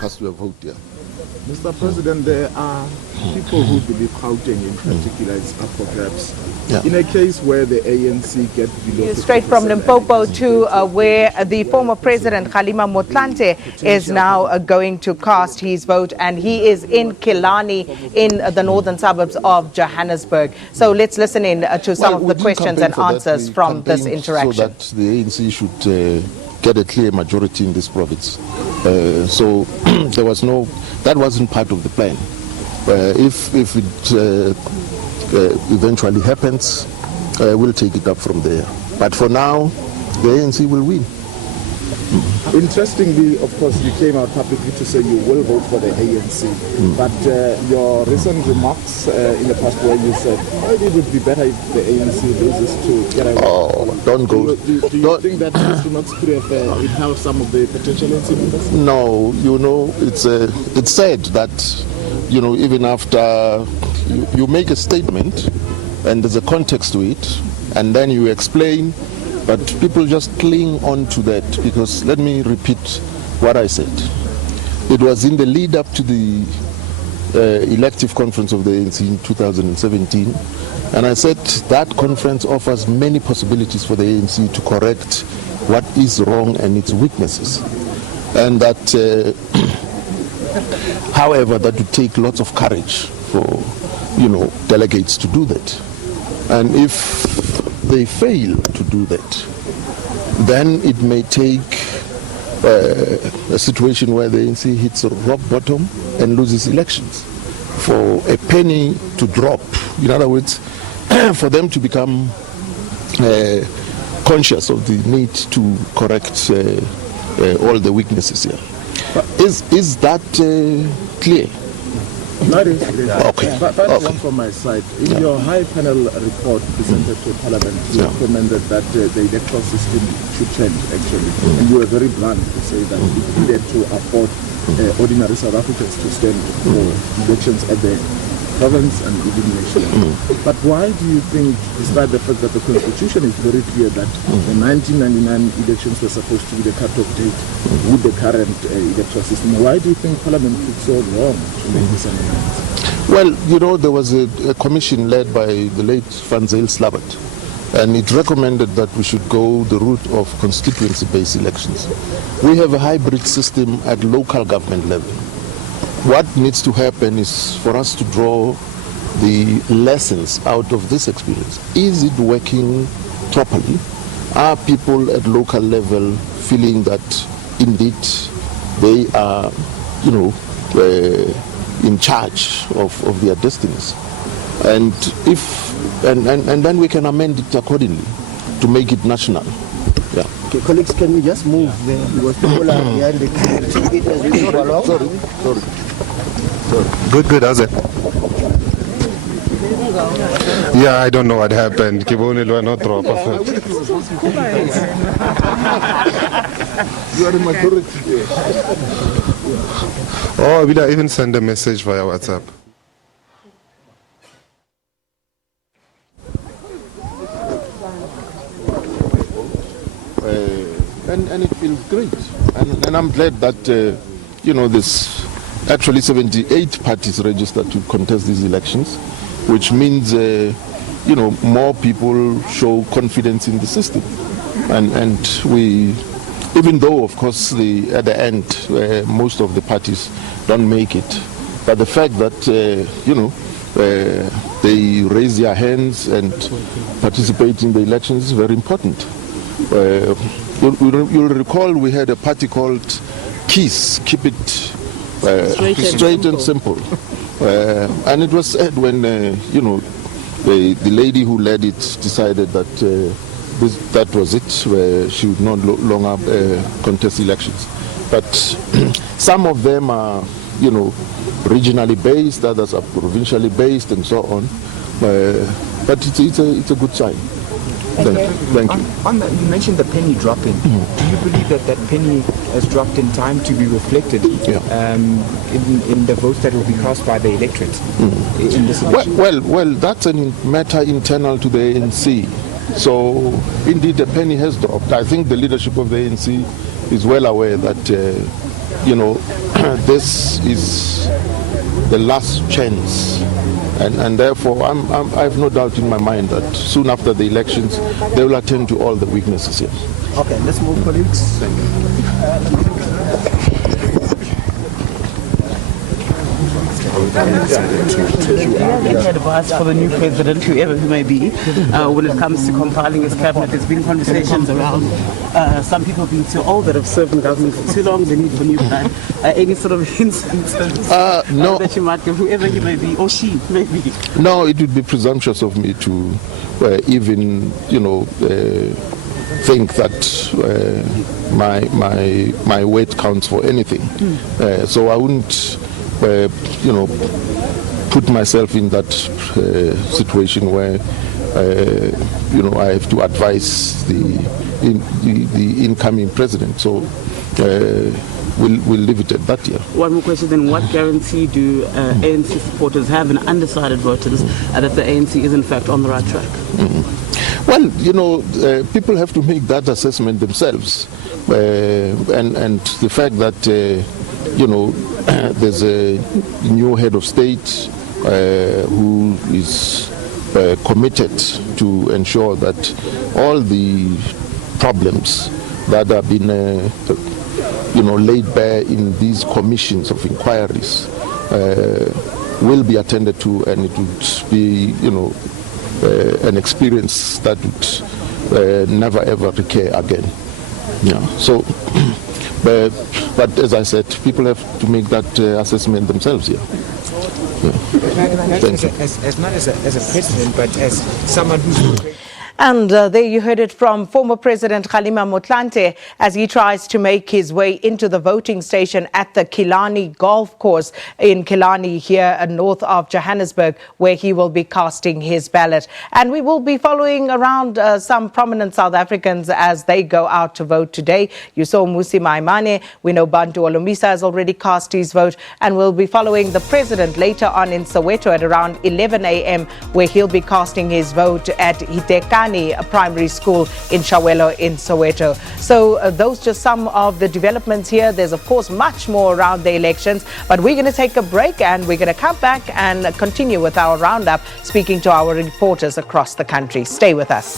cast your vote. Yeah. Mr. President, there are people who believe Gauteng in particular is up for grabs. Yeah. In a case where the ANC get below... Straight from Limpopo to where the former President Motlanthe is now going to cast his vote, and he is in Killarney in the northern suburbs of Johannesburg. So let's listen in to some of the questions and answers from this interaction. So that the ANC should get a clear majority in this province. So there was that wasn't part of the plan. If it eventually happens, we'll take it up from there. But for now, the ANC will win. Interestingly, of course, you came out publicly to say you will vote for the ANC. But your recent remarks in the past where you said, it would be better if the ANC loses to get away. Oh, don't go. Do you think that this will not it helps some of the potential ANC members? No, it's said that, even after you make a statement and there's a context to it, and then you explain, but people just cling on to that, because let me repeat what I said. It was in the lead up to the elective conference of the ANC in 2017, and I said that conference offers many possibilities for the ANC to correct what is wrong and its weaknesses, and that however, that would take lots of courage for delegates to do that. And if they fail to do that, then it may take a situation where the ANC hits rock bottom and loses elections. For a penny to drop, in other words, for them to become conscious of the need to correct all the weaknesses here. Is that clear? That is okay. But one from my side. In your high panel report presented to Parliament, you recommended that the electoral system should change, actually. And you were very blunt to say that it needed to afford ordinary South Africans to stand for elections at the province and even nationally. But why do you think, despite the fact that the Constitution is very clear that the 1999 elections were supposed to be the cut-off date with the current electoral system, why do you think Parliament took so long to make this amendment? Well, there was a commission led by the late Van Zyl Slabbert, and it recommended that we should go the route of constituency-based elections. We have a hybrid system at local government level. What needs to happen is for us to draw the lessons out of this experience. Is it working properly? Are people at local level feeling that indeed they are, in charge of their destinies? And then we can amend it accordingly to make it national. Yeah. Okay, colleagues, can we just move there? Because people are behind the camera. Sorry. Good, how's it? Yeah, I don't know what happened. You are the majority. Oh, will I even send a message via WhatsApp? And it feels great. And I'm glad that, there's actually 78 parties registered to contest these elections, which means, more people show confidence in the system. And we, even though, of course, at the end, most of the parties don't make it, but the fact that, they raise their hands and participate in the elections is very important. You'll recall we had a party called KISS, Keep It Straight and Simple. And it was said when, the lady who led it decided that that was it, where she would no longer contest elections. But some of them are, regionally based, others are provincially based, and so on. But it's a good sign. Thank you. On that, you mentioned the penny dropping. Do you believe that penny has dropped in time to be reflected in the votes that will be cast by the electorate in this election? Well, that's a matter internal to the ANC. So, indeed, the penny has dropped. I think the leadership of the ANC is well aware that this is the last chance. And therefore, I have no doubt in my mind that soon after the elections, they will attend to all the weaknesses here. Okay, let's move, colleagues. Do you have any advice for the new president, whoever he may be, when it comes to compiling his cabinet? There's been conversations around some people being too old that have served in government for too long, they need for new blood. Any sort of hints No. that you might give, whoever he may be, or she may be? No, it would be presumptuous of me to even, think that my weight counts for anything. So I wouldn't, put myself in that situation where, I have to advise the incoming president. So we'll leave it at that. Yeah. One more question then. What guarantee do ANC supporters have and undecided voters that the ANC is in fact on the right track? Well, people have to make that assessment themselves. And the fact that, there's a new head of state who is committed to ensure that all the problems that have been, laid bare in these commissions of inquiries will be attended to, and it would be, an experience that would never ever recur again. Yeah. So, but as I said, people have to make that assessment themselves. Yeah. Thank you. As not as a president, but as someone who's... And there you heard it from former President Kgalema Motlanthe as he tries to make his way into the voting station at the Killarney golf course in Killarney here north of Johannesburg, where he will be casting his ballot. And we will be following around some prominent South Africans as they go out to vote today. You saw Musi Maimane. We know Bantu Olomisa has already cast his vote. And we'll be following the president later on in Soweto at around 11 a.m. where he'll be casting his vote at Hitekani Primary School in Shawelo in Soweto. So those just some of the developments here. There's of course much more around the elections, but we're going to take a break and we're going to come back and continue with our roundup, speaking to our reporters across the country. Stay with us.